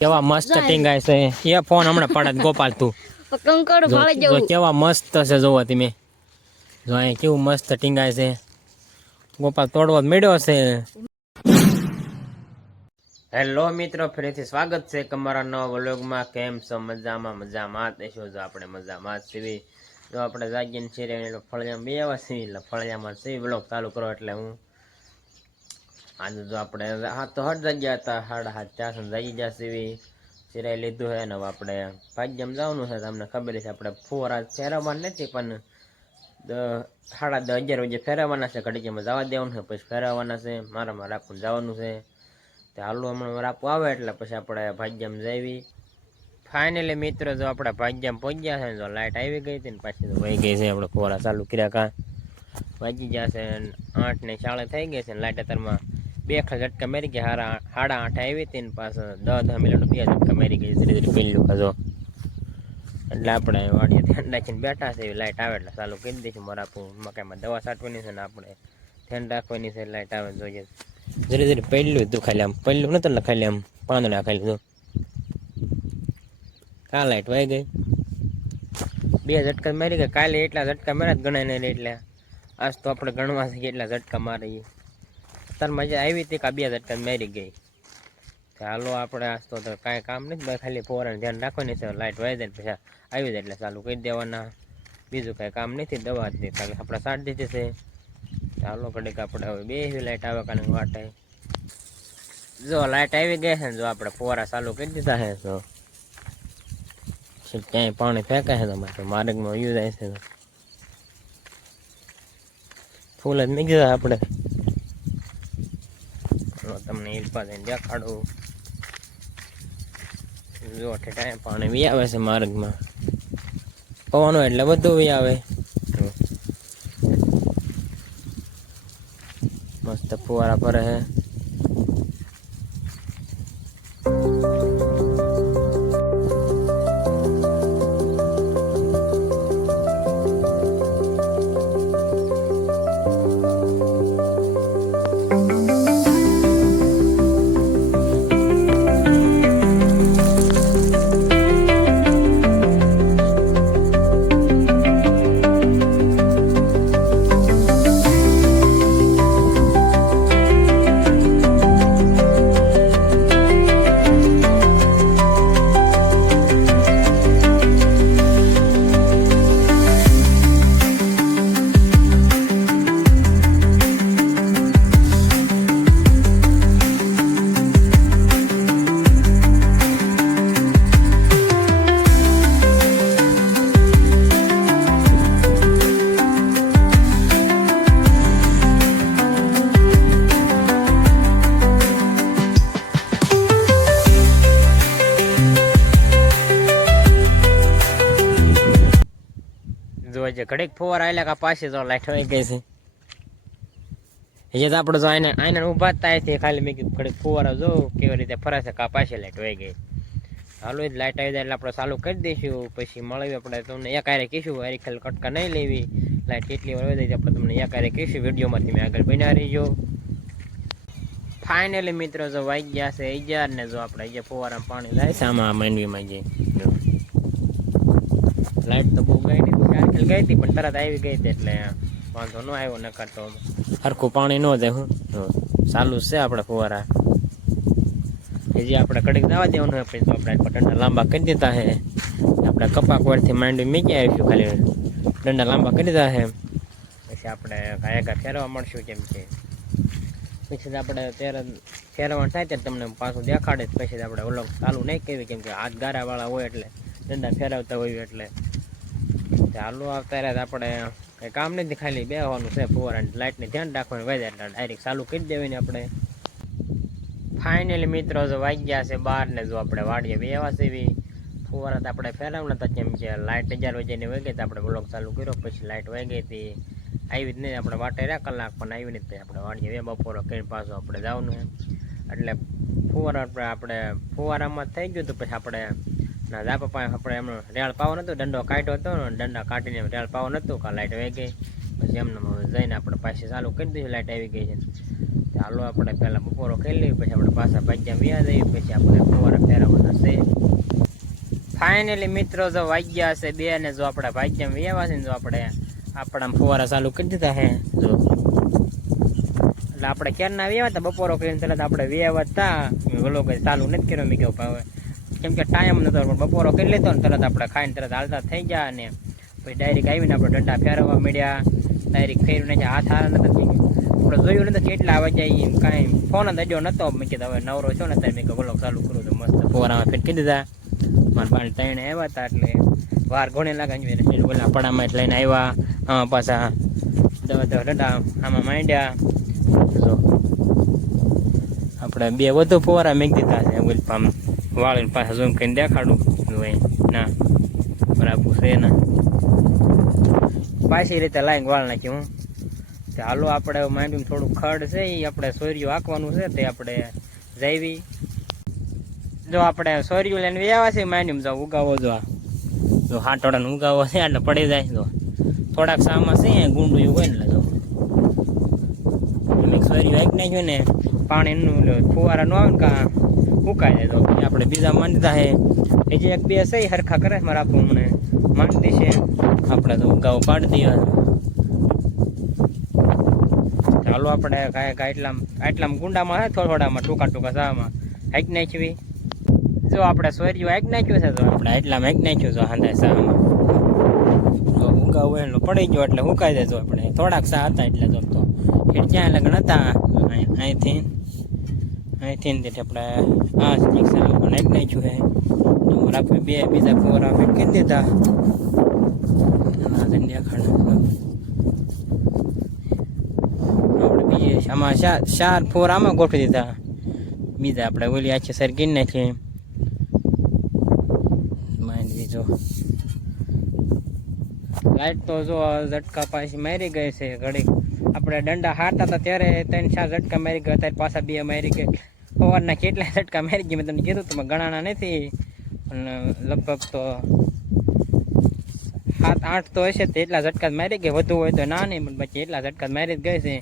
કેવા મસ્ત ટીંગાય છે એ ફોન હમણાં પડે ગોપાલ તું કંકડ ભાળે જો જવું કેવા મસ્ત છે જોવો તમે જો અહીંયા કેવું મસ્ત ટીંગાય છે ગોપાલ તોડવો મેળ્યો છે. હેલો મિત્રો, ફરીથી સ્વાગત છે તમારા નવા વ્લોગમાં. કેમ છો? મજામાં દેશો જો આપણે મજામાં સીવી જો આપણે જાગીને છીએ ફળિયામાં બે આવા છીએ એટલે ફળિયામાં સી વ્લોગ ચાલુ કરો એટલે હું આજે જો આપણે તો હટ જગ્યા હતા 7:30 ત્યાં જાગી ગયા સીવી સિરાઈ લીધું છે ને હવે આપણે ભાગ્યમ જવાનું છે. તમને ખબર છે આપણે ફુવારા ફેરવવાનું નથી પણ 10:30-11 વાગે ફેરવવાના છે. ઘડીકમાં જવા દેવાનું છે, પછી ફેરવવાના છે. મારામાં રાખવું જવાનું છે. તો હાલો હમણાં રાખવું આવે એટલે પછી આપણે ભાગ્યમ જઈએ. ફાઇનલી મિત્રો જો આપણે ભાગ્યમ પહોંચ્યા છે. જો લાઇટ આવી ગઈ હતી ને પાછી તો વહી ગઈ છે. આપણે ફુવારા ચાલુ કર્યા કાં વાગી ગયા છે 8:40 થઈ ગઈ છે. લાઇટ અત્યારમાં 2 ઝટકા મારી ગયા. 8:30 આવી હતી ને પાછું 10 મિનિટ 2 ઝટકા મારી ગઈ. ધીરે ધીરે પેલું ખાજો એટલે આપણે વાડીએ ધ્યાન રાખીને બેઠા છે. લાઇટ આવે એટલે ચાલુ કરી દઈશું. મરાપું મકાઈમાં દવા છાંટવાની છે ને આપણે ધ્યાન રાખવાની છે. લાઇટ આવે જોઈએ ધીરે ધીરે પહેલું તું ખાલી આમ પહેલું નતું ને ખાલી આમ પાંદડા ખાલી તું કા લાઇટ વહી ગઈ. 2 ઝટકા મારી ગયા. કાલે એટલા ઝટકા માર્યા જ ગણાય નહીં એટલે આજ તો આપણે ગણવા છે એટલા ઝટકા મારી. અત્યારે મજા આવી હતી કે 2 ઝટકા મારી ગઈ. હાલો આપણે આજ તો કાંઈ કામ નથી ભાઈ, ખાલી ફોરાને ધ્યાન રાખવાની છે. લાઇટ વહી જાય પછી આવી જાય એટલે ચાલુ કરી દેવાના. બીજું કાંઈ કામ નથી. દવા જ નહીં ખાલી આપણે સાટ દીધી છે. ચાલો ઘડીક આપણે હવે બે લાઇટ આવે કાને વાટે જો લાઇટ આવી ગઈ છે ને જો આપણે ફોરા ચાલુ કરી દીધા છે. તો ક્યાંય પાણી ફેંકાય છે તમારે માર્ગમાં યુ જાય છે. ફૂલ જ મૂકી દીધા આપણે. તમને ઈલપા થઈને દેખાડું. જો ટાઈમ પાણી વી આવે છે માર્ગમાં પવનો એટલે બધું વી આવે. મસ્ત ફુવારા ફરે છે. જોજે ઘડીક ફુવારા આવેલા કા પાછી તો લાઈટ વહી ગઈ છે. અહીંયા તો આપણે જો આઈને ઊભા થાય છે ખાલી મેં કીધું ઘડીક ફુવારા જો કેવી રીતે ફરે છે કા પાછી લાઈટ વહી ગઈ. હાલો જ લાઈટ આવી જાય એટલે આપણે ચાલુ કરી દઈશું. પછી મળવી આપણે તમને એક હારે કહીશું. હારી ખાલી કટકા નહીં લેવી. લાઈટ કેટલી વાર વહી જાય આપણે તમને એક હારે કહીશું. વિડીયોમાં તમે આગળ બન્યા રહીજો. ફાઇનલી મિત્રો જો વાગી ગયા છે 11 ને જો આપણે અહીંયા ફુવારામાં પાણી જાય છે આમાં માંડવીમાં જે લાઈટ તો બહુ ગઈ નહીં. ગઈ હતી પણ તરત આવી ગઈ હતી એટલે વાંધો ન આવ્યો. ન કરતો હરખું પાણી ન જાય. હું ચાલુ છે આપણે ફુવારા હજી આપણે કડીક દવા દેવાનું હોય. પછી તો આપણે ડંડા લાંબા કરી દીધા છે. આપણે કપાક વરથી માંડવી મૂકી આવીશું. ખાલી ડંડા લાંબા કરી દીધા છે. પછી આપણે ગાયકા ફેરવા મળશું. કેમ કે પછી આપણે ત્યારે ફેરવાનું થાય ત્યારે તમને પાછું દેખાડે. પછી આપણે ઓલો ચાલુ નહીં કેવી કેમ કે હાથ ગારાવાળા હોય એટલે ડંડા ફેરવતા હોય એટલે ચાલુ આવતા રહ્યા આપણે કંઈ કામ નથી. ખાલી બેસવાનું છે ફુવારા લાઇટને ધ્યાન રાખવાનું હોય એટલે ડાયરેક્ટ ચાલુ કરી દેવાની આપણે. ફાઇનલી મિત્રો જો વાગી ગયા છે 12 ને જો આપણે વાડીએ બેવા છે એવી ફુવારા તો આપણે ફેરવના હતા. કેમ કે લાઇટ 11 વાગ્યાની વહી ગઈ. આપણે બ્લોક ચાલુ કર્યો પછી લાઇટ વહી ગઈ હતી. આવી જ નહીં આપણે વાટે રહ્યા કલાક પણ આવી નથી. આપણે વાડીએ બપોરો કરીને પાછું આપણે જવાનું એટલે ફુવારા આપણે ફુવારામાં થઈ ગયું હતું. પછી આપણે ના જા પપ્પા આપણે એમનો રેળ પાવો નતો, દંડો કાઢ્યો હતો. દંડા કાઢીને રેળ પાવો નતો કા લાઇટ વહી ગઈ. પછી એમને જઈને આપણે પાછી ચાલુ કરી દઈશું. લાઇટ આવી ગઈ છે ચાલો આપણે પહેલાં બપોરો કરી લઈએ, પછી આપણે પાછા ભાગ્યા વ્યા જઈએ, પછી આપણે ફુવારા ફેરવવાના છે. ફાઇનલી મિત્રો જો વાગ્યા હશે 2 ને જો આપણે ભાગ્યા વ્યાવા છે ને જો આપણે આપણા ફુવારા ચાલુ કરી દીધા હે. જો એટલે આપણે ક્યારના વ્યાવા હતા બપોરો કરીને તરત આપણે વ્યાવા હતા, ઓલો કંઈ ચાલુ નથી કર્યો. મેં કહ્યું હવે કેમ કે ટાઈમ નતો, પણ બપોરો કરી લેતો ને તરત આપણે ખાઈને તરત હાલતા થઈ ગયા. અને પછી ડાયરેક્ટ આવીને આપણે ડંડા ફેરવવા મળ્યા. ડાયરેક્ટ ફેરવીને હાથ હારા નતા, આપણે જોયું નથી કેટલા આવે જાય, કાંઈ ફોન જ અડ્યો નતો. મેં કીધું હવે નવરો છો ને ત્યારે મેં કહ્યું બ્લોગ ચાલુ કરું તો મસ્ત ફુવારામાં ફિટ કરી દીધા. મારા બાને ત્રણે આવ્યા હતા એટલે વાર ઘોડે લાગે એટલે ઓલા પડામાં જ લઈને આવ્યા. આમાં પાછા દવા ડંડા આમાં માંડ્યા. જો આપણે 2 વધુ ફુવારા મેં દીધા છે. આમ વાળીને પાછા ઝૂમ કરીને દેખાડું ના બરાબર છે ના પાછી રીતે લાઈન વાળ નાખ્યું. હાલો આપણે માંડ્યું થોડું ખડ છે એ આપણે સોરિયું આંકવાનું છે તે આપણે જઈવી. જો આપણે સોરિયું લઈને વ્યાવા છે માંડ્યું જો ઉગાવો જો હાટોડાને ઉગાવો છે એટલે પડી જાય. જો થોડાક સામાં છે ગુંડું હોય ને જો એમ સોરિયું આંકી નાખ્યું ને પાણીનું ફુવારા ન આવે ને કાં ઉકાઈ જાય. તો આપણે બીજા માંડતા છે એ જે 1 2 છે હરખા કરે મારા આપણું મને માંડતી છે આપણે તો ઉગાવો પાડી દઈએ. ચાલો આપણે આટલામાં ગુંડામાં છે થોડામાં ટૂંકા સામાં હાંકી નાખવી. જો આપણે સોરિયું હાંકી નાખ્યું છે તો આપણે આટલામાં હાંકી નાખ્યું જો હાંધા સામાં જો ઉગાવું એનો પડી ગયો એટલે ઉકાઈ જાય. જો આપણે થોડાક સા હતા એટલે જો તો ક્યાં લગ્ન હતા અહીંથી આપણે આ રિક્ષા પણ હાંકી નાખ્યું છે. આપણે 2 બીજા ફુવારા ફિટ કરી દીધા. આમાં 4 ફોર આમાં ગોઠવી દીધા. બીજા આપણે ઓલી આખી સર ગીરી નાખીએ. માની દીધો લાઈટ તો જો ઝટકા પાછી મારી ગઈ છે. ઘડીક આપણે દંડા હારતા હતા ત્યારે 3-4 ઝટકા મારી ગયા, ત્યારે પાછા 2 મારી ગઈ. સવારના કેટલા ઝટકા મારી ગઈ મેં તમને કીધું તમે ગણાના નથી, પણ લગભગ તો 7-8 તો હશે. તો એટલા ઝટકા મારી ગઈ, વધુ હોય તો ના નહીં, પણ પછી એટલા ઝટકા મારી જ ગઈ છે.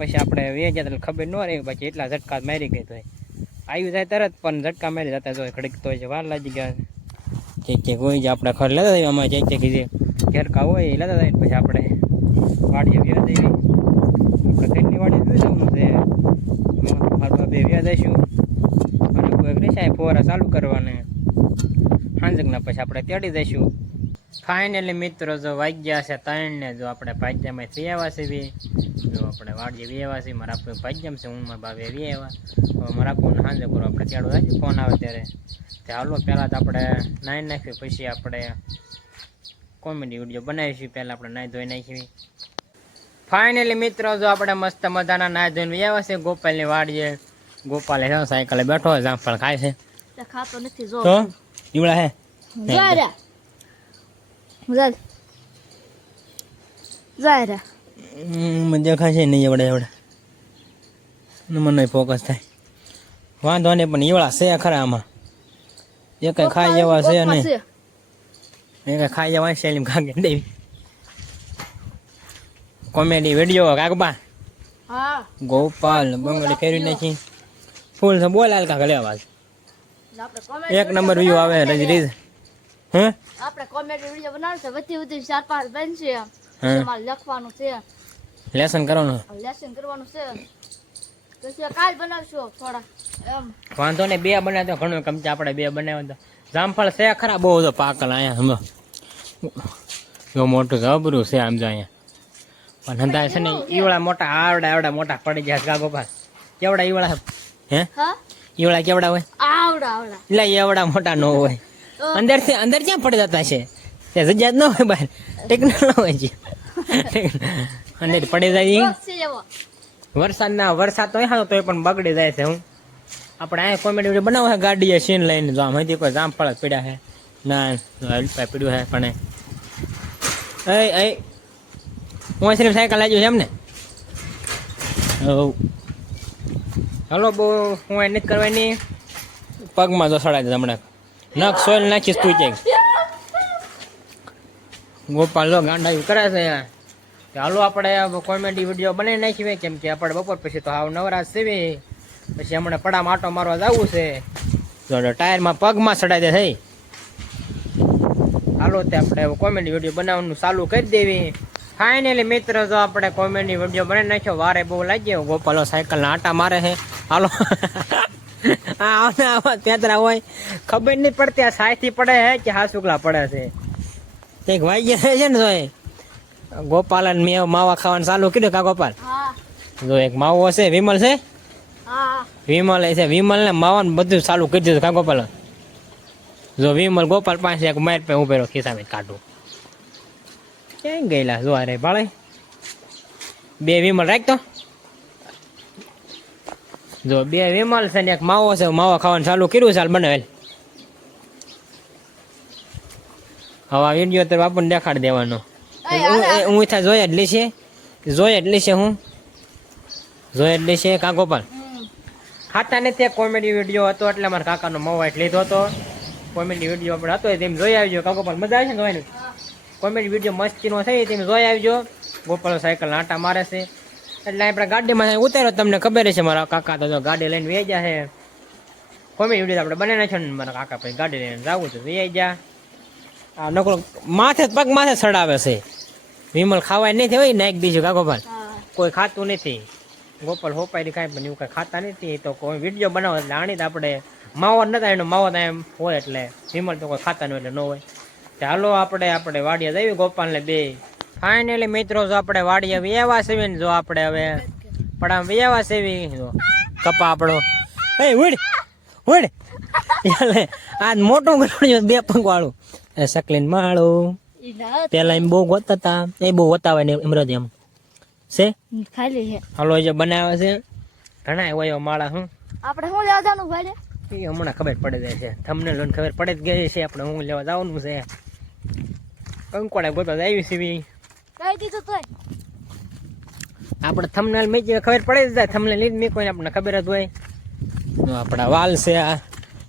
પછી આપણે વેચ્યા એટલે ખબર ન રહી, પછી એટલા ઝટકા મારી ગઈ તો આવી જાય તરત, પણ ઝટકા મારી જતા જો ઘડીક તો વાર લાગી ગયા. જે કોઈ જ આપણે ખર લેતા જઈએ આમાં જે કીધે ઘેરકા હોય એ લેતા જાય. પછી આપણે વાડીએ વ્યા જઈએ, આપણે તેની વાડીએ જોઈ જવાનું છે. મારા 2 વ્યા જઈશું અને કોઈ રેસાય ફુવારા ચાલુ કરવાને સાંજકના પછી આપણે તેડી જઈશું. ફાઇનલી મિત્રો જો વાગ્યા છે 3 ને જો આપણે ભાગ્યામાં વ્યાવા છે. જો આપણે વાડીએ વ્યાવા છે, મારા આપણે ભાગ્યામ છે, હું મારા બાબે વ્યાવા. હવે મારા ફોન સાંજે કરો આપણે તેડો રાખી ફોન આવે ત્યારે. હાલો પહેલાં તો આપણે નાહી નાખ્યું, પછી આપણે કોમેડી વિડીયો બનાવીશું. પહેલાં આપણે નાહી ધોઈ નાખીએ. ફાઇનલી મિત્રો જો આપણે મસ્ત મજાના નાહી ધોઈને વ્યાવા છે ગોપાલની વાડીએ. ગોપાલે સાયકલે બેઠો હોય, જામફળ ખાય છે. ખાતો નથી જો તો ઈવડા હે જાયરા મજા ખાશે નહીં એવડે મને ફોકસ થાય વાંધો નહીં. પણ ઈવડા છે ખરા આમાં એ કઈ ખાઈ એવા છે નહીં, એ કઈ ખાઈ એવા શૈલી ખાગે દેવી. કોમેડી વિડીયો કાકબા ગોપાલ બંગડી ફેરવી નાખી ફૂલ છે. બોલ હાલ કાક લેવા 1 નંબર વ્યૂ આવે રીઝ. હે આપણે કોમેડી વિડિયો બનાવશે, વધી 4-5 બનશે. એમાં લખવાનું છે, લેસન કરવાનું છે. પછી કાલ બનાવશો થોડા એમ વાંધો ને. 2 બનાવ્યા તો ઘણું કમ છે. આપણે 2 બનાવ્યા તો જામફળ છે ખરા બહુ તો પાકલ અહીંયા જો મોટું જબરું છે આમ જો અહીંયા. પણ હંધાય છે ને ઈવડા મોટા આવડા મોટા પડી જાય ગા ગોપાલ. કેવડા ઈવડા હે ઈવડા કેવડા હોય? આવડા એટલે એવડા મોટા ન હોય. અંદર ક્યાં પડી જતા છે? ત્યાં જગ્યા જ ન હોય બહાર, ટેકનોલ ન હોય છે અંદર પડી જાય. વરસાદ તો હા તો પણ બગડી જાય છે. હું આપણે અહીંયા કોમેડી વિડીયો બનાવો છે ગાડીએ સીન લઈને જો આમાંથી કોઈ જામફળ જ પીડ્યા છે ના પીડ્યું છે. પણ હું સિર્ફ સાયકલ લાગ્યું છે એમને. હલો બહુ હું એ નથી કરવાની. પગમાં જો સડાય છે હમણાં નખ સોયલ નાખીશ તું ક્યાંક. ગોપાલ લો ગાંડા કરે છે ચાલો આપણે કોમેડી વિડીયો બનાવી નાખીએ, કેમ કે આપણે બપોર પછી તો હાવ નવરાશ સેવી, પછી હમણાં પડામાં આટો મારવા જવું છે, તો ટાયરમાં પગમાં ચડાઈ દે થઈ. હાલો તે આપણે કોમેડી વિડીયો બનાવવાનું ચાલુ કરી દેવી. ફાઇનલી મિત્ર, જો આપણે કોમેડી વિડીયો બનાવી નાખ્યો, વારે બહુ લાગ્યો. ગોપાલો સાયકલના આટા મારે છે. હાલો ત્યાં હોય ખબર નહીં પડતી, આ સાયથી પડે છે કે હાસુકલા પડે છે. કંઈક વાગ્યા છે ને જોઈ ગોપાલ મેં માવા ખાવાનું ચાલુ કર્યું. કા ગોપાલ? હા જો એક માવો છે, વિમલ છે, હા વિમલ છે, વિમલ ને માવાનું બધું ચાલુ કરી દીધું. કા ગોપાલ? જો વિમલ ગોપાલ પાસે એક માર પે ઉભેરો ખિસ્સામાં કાઢું. ક્યાં ગયેલા જો અરે ભાળે બે વિમલ રાખતો. જો બે વિમલ છે ને એક માવો છે, માવા ખાવાનું ચાલુ કર્યું. ચાલ બનાવેલ હવે વિડીયો તો આપણને દેખાડી દેવાનો. હું ત્યાં જોઈ જ લેશે, જોઈ જ લેશે, હું જોઈ જ લેશે. કા ગોપાલ? ખાતા નથી, કોમેડી વિડીયો હતો એટલે મારા કાકાનો મોબાઈલ લીધો હતો. કોમેડી વિડીયો આપણે હતો તેમ જોઈ આવજો. કા ગોપાલ? મજા આવે છે ને જોવાની? કોમેડી વિડીયો મસ્તીનો છે તેમ જોઈ આવજો. ગોપાલ સાયકલ આટા મારે છે એટલે આપણે ગાડીમાં ઉતાર્યો. તમને ખબર છે મારા કાકા તો ગાડી લઈને વે ગયા છે. કોમેડી વિડીયો આપણે બનાવી નાખ્યો ને મારા કાકા પછી ગાડી લઈને જવું છે વે ગયા. આ નકરો માથે પગ માથે ચડાવે છે. વિમલ ખાવાય નહીં હોય નાખી દીધું. કા ગોપાલ? કોઈ ખાતું નથી. ગોપાલ હોપાઈ કાંઈ પણ એવું કાંઈ ખાતા નથી. તો કોઈ વિડીયો બનાવો એટલે આણી તો આપણે માવો નતા, એનો માવો એમ હોય એટલે વિમલ તો કોઈ ખાતા નહીં એટલે ન હોય. ચાલો આપણે વાડીએ જઈએ ગોપાલને બે. ફાઇનલી મિત્રો, જો આપણે વાડીએ વ્યવા સેવી ને, જો આપણે હવે પડામ વ્યવા સેવી, જો કપા આપણો ઉડ ઉડ આ મોટું ગણ્યું બે પંખ વાળું સકલીન માળું. પેલા એમ બહુ ગોતતા હતા, એ બહુ વતાવે ને એમ એમ છે ખાલી છે. હાલો જે બનાવે છે ઘણા હોય માળા. હું આપણે શું લેવા જવાનું ભાઈ? એ હમણાં ખબર પડી જાય છે, તમને લોન ખબર પડે જ ગઈ છે. આપણે હું લેવા જવાનું છે, કંકોડા ગોતા આવી છે. કઈ દીધું તોય આપણે થંબનેલ મેચી ખબર પડે જ જાય. થંબનેલ લીધ મેં કોઈને આપણને ખબર જ હોય. જો આપણા વાલ છે, આ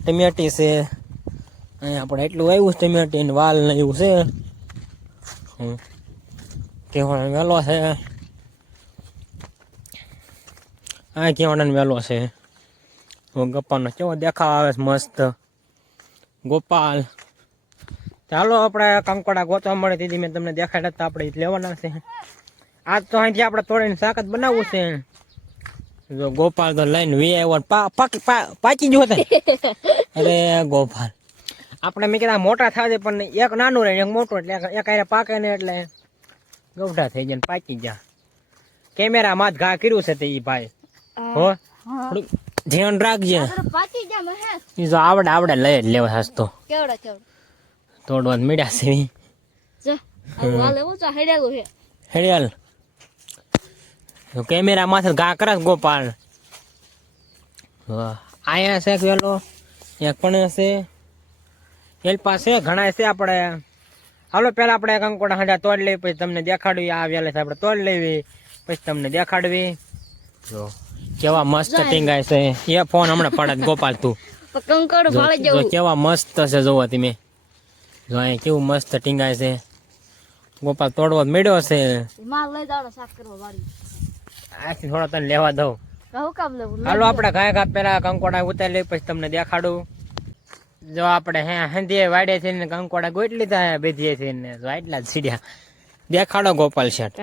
ટમેટી છે, અહીંયા આપણે એટલું આવ્યું છે ટમેટી ને વાલ ને એવું છે. કેવણ વેલો છે, આ કેવણ વેલો છે. ગપ્પાનો કેવો દેખાવ આવે છે, મસ્ત. ગોપાલ ચાલો આપણે કંકોડા ગોતવા મળે તેથી મેં તમને દેખાડ્યા હતા, આપણે લેવાના છે. આજ તો અહીંથી આપણે તોડીને શાક જ બનાવવું છે. જો ગોપાલ તો લઈને વી આવ્યો પાકી ગયો હતા. અરે ગોપાલ, આપણે મેં કીધા મોટા થાય પણ એક નાનું રહે એક મોટું, એટલે એક આરે પાકે ને એટલે ગૌઢા થઈ જાય ને પાકી ગયા. કેમેરામાં જ ઘા કર્યું છે તે ઈ ભાઈ. હો થોડુંક ધ્યાન રાખજે. પાકી ગયા મે હે. ઈ જો આવડે લઈ જ લેવા હસતો કેવડા તોડવા મીડા છે. જો આ વાલ એવું તો હેડેલું છે. હેડિયાલ કેમેરા માથે ઘા કરે ગોપાલ. આયા છે વેલો, એક પણ છે, એલ પાસે ઘણા છે. આપણે હાલો પેલા આપણે કંકોડા હાંડા તોડ લેવી, પછી તમને દેખાડવી. આ વેલે આપણે તોડ લેવી, પછી તમને દેખાડવી. જો કેવા મસ્ત ટીંગાય છે. એ ફોન હમણાં પડે ગોપાલ તું. કંકોડ ભાળી જવું. કેવા મસ્ત છે જોવો તમે. જો અહીંયા કેવું મસ્ત ટીંગાય છે. ગોપાલ તોડવો મેળ્યો છે. માલ લઈ જાવ શાક કરવા વાળી. આથી થોડા તને લેવા દઉં. કહું કામ લેવું. હાલો આપણે ઘા પેલા કંકોડા ઉતારી લઈ, પછી તમને દેખાડું. જો આપણે હંધીએ વાડે છે ને કંકોડા ગોઈ લીધા બેધીએ છે ને, જો એટલા જ સીડ્યા. દેખાડો ગોપાલ શેઠ.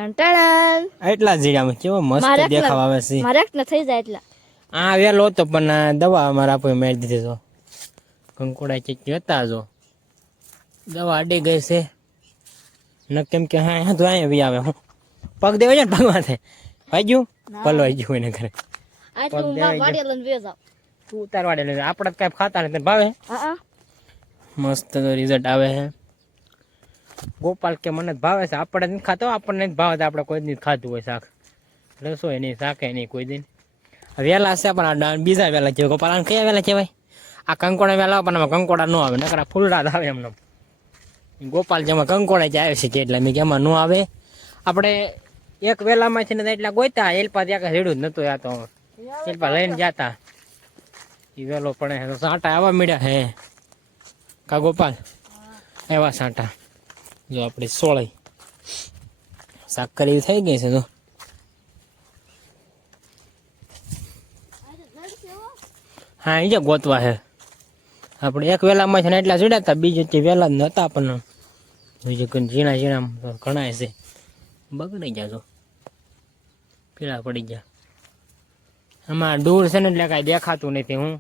એટલા જ સીડ્યા કેવો મસ્ત દેખાવ આવે છે. મારે એક ન થઈ જાય એટલા. આ વેલો હતો પણ દવા અમારે આપે મારી દીધી. તો કંકોડા ચીકી હતા, જો દવા અડી ગઈ છે ન, કેમ કે હા તો અહીંયા બી આવે. હું પગ દેવા છે ને પગમાં વાગ્યું પલવાઈ ગયું એને ઘરે. આટલું માર વાડી લઈને વે જાવ. તું તાર વાડે લઈ આપણે કઈ ખાતા નથી ભાવે. મસ્ત રિઝલ્ટ આવે છે. ગોપાલ કે મને જ ભાવે છે, આપણે નથી ખાતો, આપણને જ ભાવે. આપણે કોઈ નહીં ખાતું હોય શાક, રસોઈ નહીં શાકે નહીં કોઈ દિન. વેલા છે પણ બીજા વેલા કહેવાય. ગોપાલ કયા વેલા કહેવાય? આ કંકોડા વેલા પણ આમાં કંકોડા ન આવે, નકરા ફૂલડા આવે એમને. ગોપાલ જેમાં કંકોડા જ આવે છે કે એટલે મેં કે એમાં ન આવે. આપણે એક વેલામાં છે ને એટલા ગોતા એલપા ત્યાં રેડું જ નતું. આ તો એલપા લઈને જતા એ વેલો પડે તો સાંટા આવા મળ્યા હે. કા ગોપાલ એવા સાંટા. જો આપણે સોળાઈ સાકર એવી થઈ ગઈ છે તો હા એ જ ગોતવા છે આપણે એક વેલામાં છે ને એટલા ચડ્યા હતા બીજે વેલા જ નહોતા પણ બીજું કોઈ ઝીણા ઝીણા ઘણા છે બગડી ગયા તો પીળા પડી ગયા આમાં દૂર છે ને એટલે કાંઈ દેખાતું નથી હું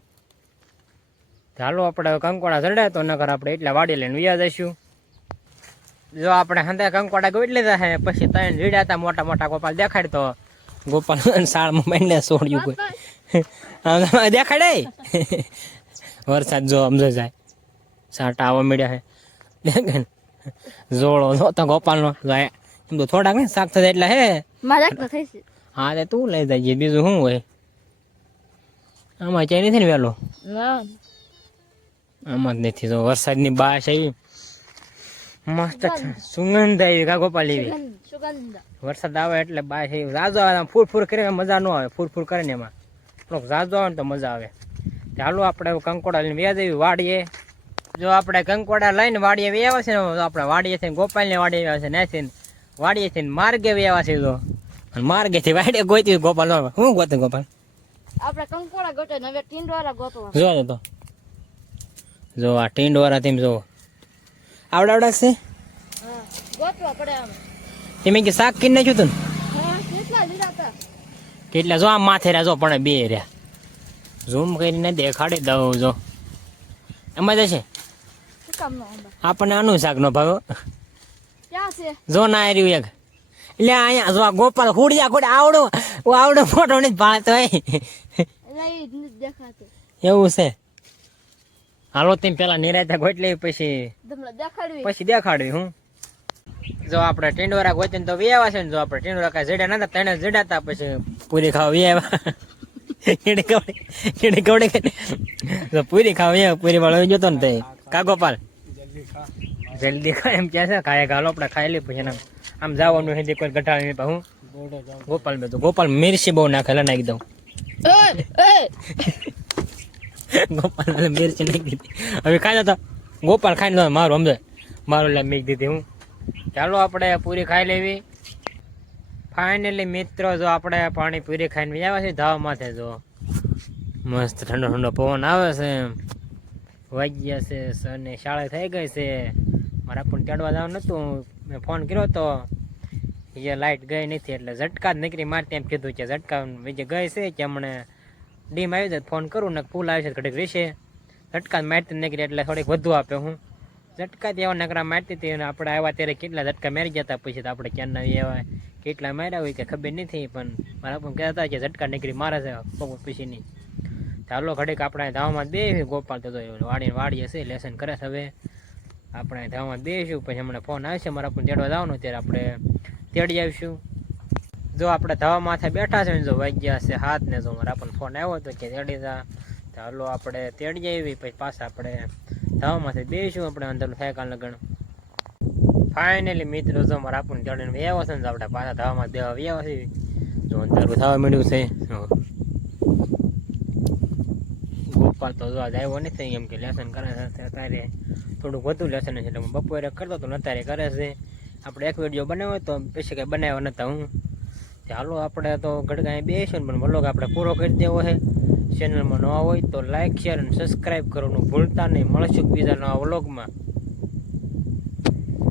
ચાલો આપણે કંકોડા ચડ્યા તો નકર આપણે એટલા વાડી લઈને વ્યા જઈશું જો આપણે હંધે કંકોડા ગોઈ લીધા છે પછી ત્રણ જીડ્યા હતા મોટા મોટા ગોપાલ દેખાડ તો ગોપાલ શાળમાં માંડીને છોડ્યું કોઈ દેખાડે વરસાદ જો સમજો જાય સાટા આવવા મળ્યા છે જોડો નતો ગોપાલનો એમ તો થોડાક ને શાક થતા એટલા હે મજાક ન થઈ છે હા તે તું લઈ જાય બીજું શું હોય આમાં ક્યાંય નથી ને વહેલો ના આમાં જ નથી તો વરસાદની બાશ આવી મસ્ત સુગંધ આવી કા ગોપાલ એવી સુગંધ વરસાદ આવે એટલે બાશ આવી જાજો આવે ફૂર ફૂર કરીને મજા ન આવે ફૂર ફૂર કરે ને એમાં થોડોક જાજો આવે ને તો મજા આવે ચાલો આપણે કંકોડા લઈને વ્યાજ આવી વાડીએ જો આપણે કંકોડા લઈને વાડીએ વ્યાવા છે ને તો આપણે વાડીએ થઈને ગોપાલને વાડીએ આવ્યા છે નાથી વાડીએ થઈને માર્ગે વ્યાવા છે તો અને માર્ગેથી વાડીએ ગોતી ગોપાલ શું ગોતે ગોપાલ આપણે કંકોડા ગોટે ને હવે ટીંડવાળા ગોતવા જો તો જો આ ટીંડ વાળા તેમ જો આવડા છે હા ગોતવા પડે આમ તમે કે શાક કીને નાખ્યું તું હા કેટલા લીધા હતા કેટલા જો આ માથે રહ્યા જો પણ બે રહ્યા ઝૂમ કરીને દેખાડી દઉં જો એમાં જશે શું કામ નો આંબા આપણને આનું શાક નો ભાવ ક્યાં છે જો ના આવ્યું એક એટલે અહીંયા જો આ ગોપાલ ખુડિયા ખોડે આવડો ફોટો નથી પાડતો એટલે એ નથી દેખાતો એવું છે હાલો તેમ પેલા નિરાયતા ગોટલી પછી તમને દેખાડવી દેખાડવી હું જો આપણે ટીંડોરા ગોતીને તો વ્યાવા છે ને જો આપણે ટીંડોરા કાંઈ જડ્યા નતા તેને જડ્યા પછી પૂરી ખાવા વ્યાવા તો પૂરી ખાવા પૂરી વાળો જતો ને તે કા ગોપાલ જલ્દી ખા એમ કે છે ખાય ગાલો આપણે ખાઈ લે પછી આમ જવાનું છે કોઈ ઘટાડી હું ગોપાલ મેં તો ગોપાલ મિર્ચી બહુ નાખેલા નાખી દઉં ગોપાલ મિર્ચી નાખી દીધી હવે ખાઈ જતો ગોપાલ ખાઈ ન મારું સમજે મારું એટલે મેં દીધી હું ચાલો આપણે પૂરી ખાઈ લેવી ફાઇનલી મિત્રો જો આપણે પાણી પૂરી ખાઈને આવ્યા છે ધાવા માથે જો મસ્ત ઠંડો ઠંડો પવન આવે છે વાગ્યા છે સને શાળા થઈ ગઈ છે મારે પણ તેડવા જવાનું નહોતું મેં ફોન કર્યો તો એ લાઇટ ગઈ નથી એટલે ઝટકા જ નીકળી મારતી એમ કીધું કે ઝટકા બીજે ગઈ છે કે હમણે ડીમ આવી જાય ફોન કરું ને ફૂલ આવી છે ઘડીક રહેશે ઝટકા મારતી નીકળી એટલે થોડીક વધુ આપે હું ઝટકા એવા નકરા મારતી હતી અને આપણે આવ્યા ત્યારે કેટલા ઝટકા મારી ગયા હતા પછી તો આપણે ક્યાંના એવા કેટલા માર્યા હોય કે ખબર નથી પણ મારા પણ કહેતા હતા કે ઝટકા નીકળી મારે છે પછી નહીં ચાલો ઘડીક આપણે ધાવામાં બે ગોપાલ તો વાડી હશે લેસન કરે છે હવે આપણે ધાવામાં બેસીશું પછી હમણાં ફોન આવશે મારા પણ તેડવા જવાનું ત્યારે આપણે તેડી આવીશું જો આપણે ધાવા માથે બેઠા છે ને જો વાગ્યા છે હાથ ને જો મારા પણ ફોન આવ્યો હતો કે તેડી જા ચાલો આપણે તેડી આવી પછી પાછા આપણે ધાવામાંથી બેસીશું આપણે અંદર થાય કાલ લગણ ફાઇનલી મિત્રો જો મારા આપણને તેડીને વ્યાવો છે ને આપણે પાછા ધાવામાં દેવા વ્યાવા છે જો અંધારું થવા મળ્યું છે ગોપાલ તો જો આવ્યો નથી એમ કે લેસન કરે છે અત્યારે થોડુંક વધુ લેસન છે એટલે બપોરે કરતો તો અત્યારે કરે છે આપણે એક વિડીયો બનાવ્યો તો પછી કંઈ બનાવ્યો નહોતા હું ચાલો આપણે તો ગડગાઈ બેસીને પણ વ્લોગ આપણે પૂરો કરી દેવો છે ચેનલમાં નવા હોય તો લાઇક શેર અને સબસ્ક્રાઈબ કરવાનું ભૂલતા નહીં મળશું બીજા નવા વ્લોગમાં